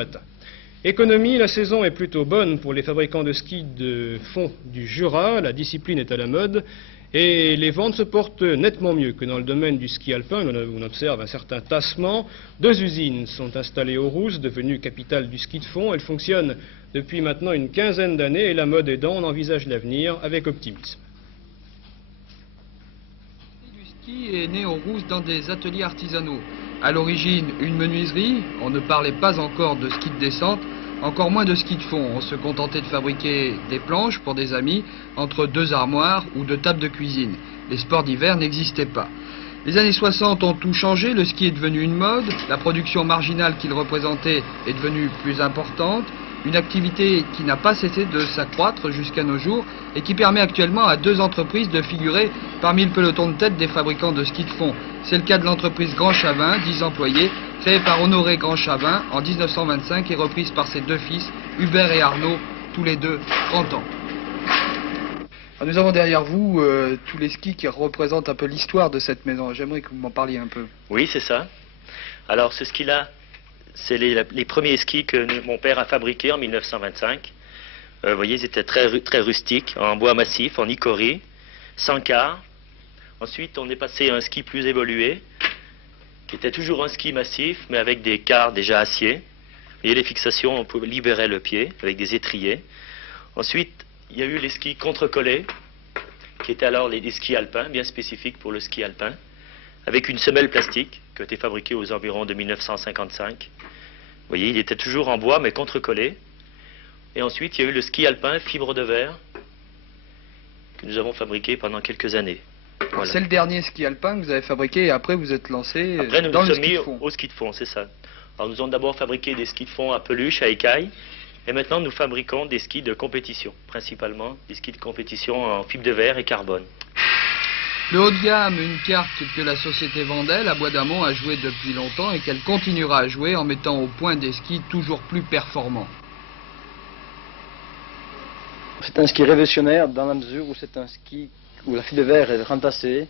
Matin. Économie, la saison est plutôt bonne pour les fabricants de ski de fond du Jura, la discipline est à la mode et les ventes se portent nettement mieux que dans le domaine du ski alpin où on observe un certain tassement. 2 usines sont installées aux Rousses, devenues capitale du ski de fond. Elles fonctionnent depuis maintenant une quinzaine d'années et la mode aidant, on envisage l'avenir avec optimisme. Le ski est né aux Rousses dans des ateliers artisanaux. À l'origine, une menuiserie, on ne parlait pas encore de ski de descente, encore moins de ski de fond. On se contentait de fabriquer des planches pour des amis entre 2 armoires ou 2 tables de cuisine. Les sports d'hiver n'existaient pas. Les années 60 ont tout changé, le ski est devenu une mode, la production marginale qu'il représentait est devenue plus importante, une activité qui n'a pas cessé de s'accroître jusqu'à nos jours et qui permet actuellement à 2 entreprises de figurer parmi le peloton de tête des fabricants de ski de fond. C'est le cas de l'entreprise Grand Chavin, 10 employés, créée par Honoré Grand Chavin en 1925 et reprise par ses 2 fils, Hubert et Arnaud, tous les deux 30 ans. Alors nous avons derrière vous tous les skis qui représentent un peu l'histoire de cette maison. J'aimerais que vous m'en parliez un peu. Oui, c'est ça. Alors ce ski-là, c'est les premiers skis que mon père a fabriqués en 1925. Vous voyez, ils étaient très rustiques, en bois massif, en icorie, sans quart. Ensuite, on est passé à un ski plus évolué, qui était toujours un ski massif, mais avec des quarts déjà acier. Vous voyez, les fixations, on pouvait libérer le pied avec des étriers. Ensuite, il y a eu les skis contre-collés, qui étaient alors les skis alpins, bien spécifiques pour le ski alpin, avec une semelle plastique, qui a été fabriquée aux environs de 1955. Vous voyez, il était toujours en bois, mais contre-collé. Et ensuite, il y a eu le ski alpin fibre de verre, que nous avons fabriqué pendant quelques années. Voilà. C'est le dernier ski alpin que vous avez fabriqué et après vous êtes lancé après, nous dans nous le sommes ski mis de fond. au ski de fond, c'est ça. Alors, nous avons d'abord fabriqué des skis de fond à peluche, à écailles. Et maintenant, nous fabriquons des skis de compétition, principalement des skis de compétition en fibre de verre et carbone. Le haut de gamme, une carte que la société Vandel à Bois d'Amont a joué depuis longtemps et qu'elle continuera à jouer en mettant au point des skis toujours plus performants. C'est un ski révolutionnaire dans la mesure où c'est un ski où la fibre de verre est remplacée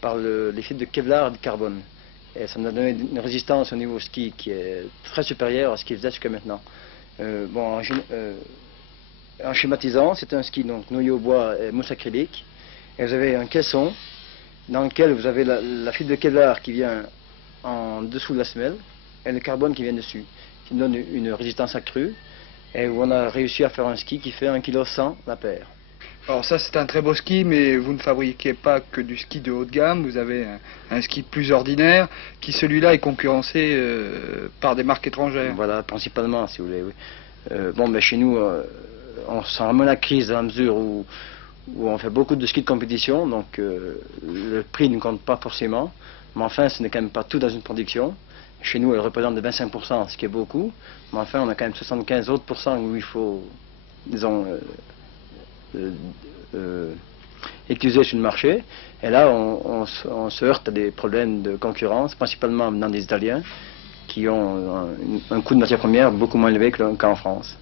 par les fibres de Kevlar et de carbone. Et ça nous a donné une résistance au niveau ski qui est très supérieure à ce qu'il faisait jusqu'à maintenant. En schématisant, c'est un ski donc noyau bois et mousse acrylique. Et vous avez un caisson dans lequel vous avez la fibre de Kevlar qui vient en dessous de la semelle et le carbone qui vient dessus, qui donne une résistance accrue et où on a réussi à faire un ski qui fait 1,1 kg la paire. Alors ça c'est un très beau ski, mais vous ne fabriquez pas que du ski de haut de gamme, vous avez un ski plus ordinaire qui celui-là est concurrencé par des marques étrangères. Voilà, principalement si vous voulez, oui. Chez nous, on sent vraiment la crise dans la mesure où on fait beaucoup de ski de compétition, donc le prix ne compte pas forcément, mais enfin ce n'est quand même pas tout dans une production. Chez nous elle représente de 25%, ce qui est beaucoup, mais enfin on a quand même 75 autres pourcents où il faut, disons, écluser sur le marché, et là on se heurte à des problèmes de concurrence, principalement dans des Italiens, qui ont un coût de matière première beaucoup moins élevé qu'en France.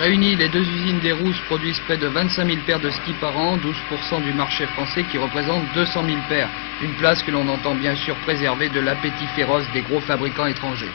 Réunies, les 2 usines des Rousses produisent près de 25 000 paires de skis par an, 12% du marché français qui représente 200 000 paires. Une place que l'on entend bien sûr préserver de l'appétit féroce des gros fabricants étrangers.